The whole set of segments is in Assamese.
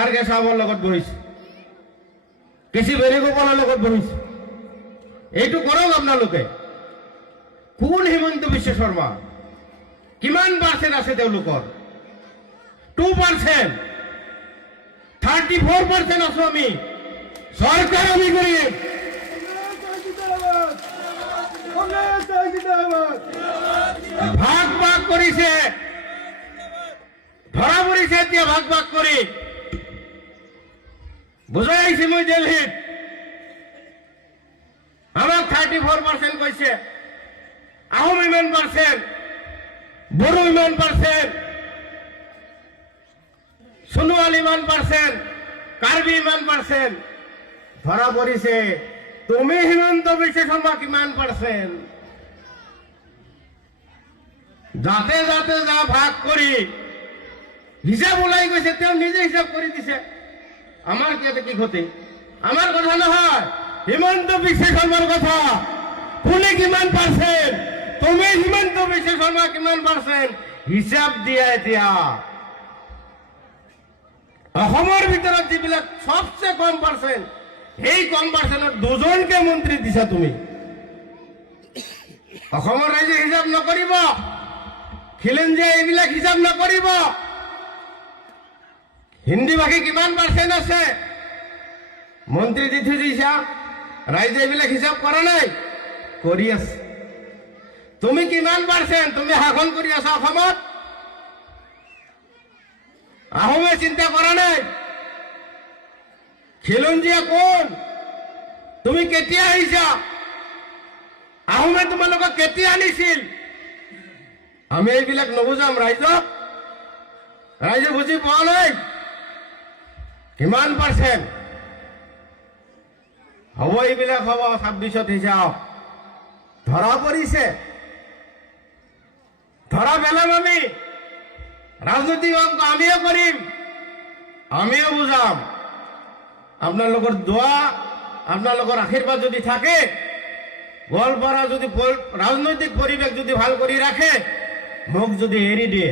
খাৰ্গে সাহেবৰ লগত বহিছে, কেচি বেণুগোপালৰ লগত বহিছে। এইটো কৰক আপোনালোকে। কোন হিমন্ত বিশ্ব শৰ্মা? কিমান পাৰ্চেণ্ট আছে তেওঁলোকৰ? 2%, 34% আছো আমি। চৰকাৰ আমি কৰিম। ভাগ ভাগ কৰিছে, ধৰা পৰিছে এতিয়া ভাগ ভাগ কৰি। বুজাই আহিছে মই দিল্লীত, আমাক 34% কৈছে, আহোম ইমান পাৰ্চেণ্ট, বড়ো ইমান পাৰ্চেণ্ট, সোণোৱাল ইমান পাৰ্চেণ্ট, কাৰ্বি ইমান পাৰ্চেণ্ট। ধৰা পৰিছে তুমি হিমন্ত বিশ্ব শৰ্মা কিমান পাৰ্চেণ্ট। যাতে যাতে যা ভাগ কৰি হিচাপ ওলাই গৈছে, তেওঁ নিজে হিচাপ কৰি দিছে। আমাৰ কি ক্ষতি? আমাৰ কথা নহয়, হিমন্ত বিশ্ব শৰ্মাৰ কথা। কোনে কিমান পাৰ্চেণ্ট, তুমি হিমন্ত বিশ্ব শৰ্মা কিমান পাৰ্চেণ্ট হিচাপ দিয়া। এতিয়া অসমৰ ভিতৰত যিবিলাক সবচে কম পাৰ্চেণ্ট, সেই কম পাৰ্চেণ্টত দুজনকে মন্ত্ৰী দিছা তুমি। অসমৰ ৰাইজে হিচাপ নকৰিব, খিলঞ্জীয়া এইবিলাক হিচাপ নকৰিব। হিন্দী ভাষী কিমান পাৰ্চেণ্ট আছে মন্ত্ৰী দি থৈ দিছা, ৰাইজে এইবিলাক হিচাপ কৰা নাই, কৰি আছে। তুমি কিমান পাৰ্চেণ্ট তুমি শাসন কৰি আছা অসমত? আহোমে চিন্তা কৰা নাই। খিলঞ্জীয়া কোন? তুমি কেতিয়া আহিছা? আহোমে তোমালোকক কেতিয়া আনিছিল? আমি এইবিলাক নুবুজাম ৰাইজক। ৰাইজে বুজি পোৱা নাই কিমান পাৰ্চেণ্ট হ'ব। এইবিলাক হ'ব 26ত হিচাপ। ধৰা পৰিছে, ধৰা পেলাম আমি। ৰাজনৈতিক অংক আমিও কৰিম, আমিও বুজাম। আপোনালোকৰ দোৱা, আপোনালোকৰ আশীৰ্বাদ যদি থাকে, গোৱালপাৰা যদি ৰাজনৈতিক পৰিৱেশ যদি ভাল কৰি ৰাখে, মোক যদি এৰি দিয়ে,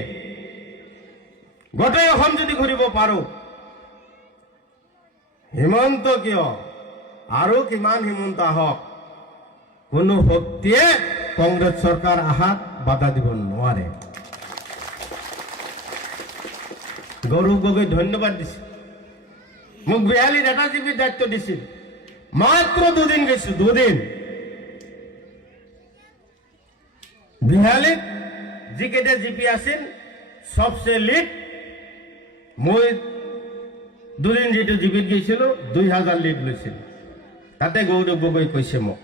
গোটেই অসম যদি ঘূৰিব পাৰো। হিমন্ত কিয়, আৰু কিমান হিমন্ত আহক, কোনো শক্তিয়ে কংগ্ৰেছ চৰকাৰ আহাত বাধা দিব নোৱাৰে। গৌৰৱ গগৈ ধন্যবাদ দিছিল, মোক বিহালী ডাটা জিপিৰ দায়িত্ব দিছিল। মাত্ৰ 2 দিন গৈছো, 2 দিন। বিহালীত যিকেইটা জিপি আছিল সবচে লিড মই 2 দিন যিটো জিপিত গৈছিলো 2000 লিড লৈছিল। তাতে গৌৰৱ গগৈ কৈছে মোক,